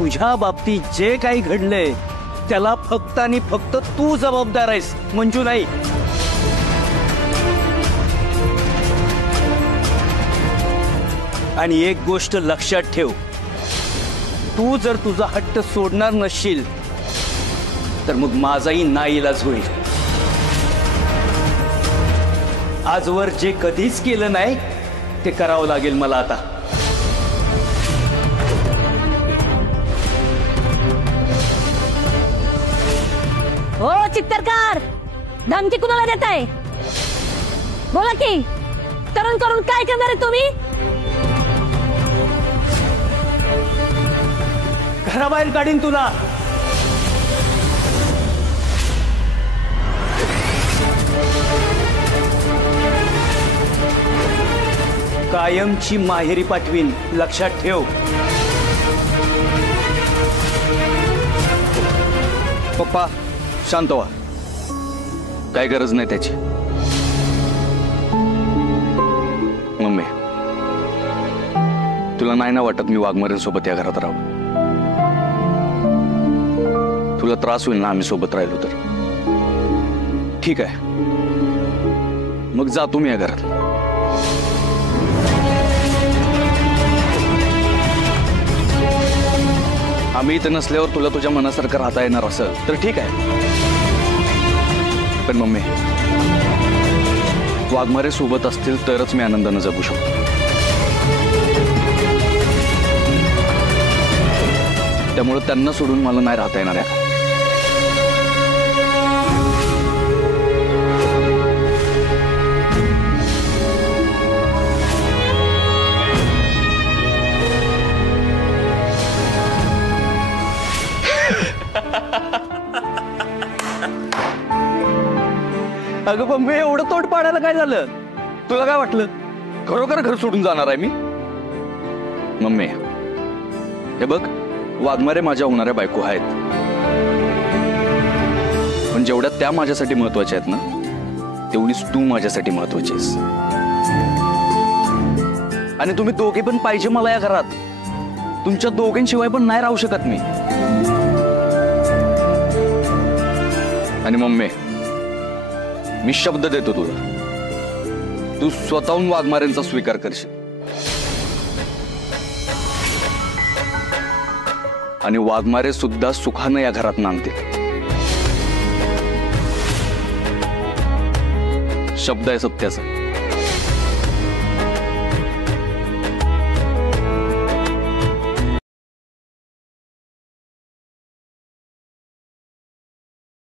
तुझ्या बाबतीत जे काही घडलंय त्याला फक्त आणि फक्त तू जबाबदार आहेस, मंजू नाही. आणि एक गोष्ट लक्षात ठेव, तू जर तुझा हट्ट सोडणार नसशील तर मग माझाही नाईलाज होईल. आजवर जे कधीच केलं नाही ते करावं लागेल मला आता. हो चित्तरकार, धमकी कुणाला देताय? बोला की, तरुण करून काय करणार आहे तुम्ही? घराबाहेर काढीन तुला. कायमची माहेरी पाठवीन, लक्षात ठेव. पप्पा शांत व्हा, काय गरज नाही त्याची. मम्मी, तुला नाही ना वाटत मी वाघमारेंसोबत या घरात राहू? तुला त्रास होईल ना आम्ही सोबत राहिलो तर? ठीक आहे, मग जा तुम्ही या घरात. आम्ही इथं नसल्यावर तुला तुझ्या मनासारखं राहता येणार असेल तर ठीक आहे, पण मम्मी, वाघमारे सोबत असतील तरच मी आनंदानं जगू शकतो. त्यामुळे त्यांना सोडून मला नाही राहता येणार आहे. अगं मम्मी, एवढं तोंड पाडायला काय झालं? तुला काय वाटलं खरोखर घर सोडून जाणार आहे मी? मम्मी, हे बघ, वाघमारे माझ्या होणाऱ्या बायको आहेत, पण जेवढ्या त्या माझ्यासाठी महत्वाच्या आहेत ना, तेवढीच तू माझ्यासाठी महत्वाची आहेस. आणि तुम्ही दोघे पण पाहिजे मला या घरात. तुमच्या दोघांशिवाय पण नाही राहू शकत मी. आणि मम्मी, मी शब्द देतो तुला, तू स्वतःहून वाघमारेंचा स्वीकार करशील आणि वाघमारे सुद्धा सुखानं या घरात नांदतील. शब्द आहे सत्याचा.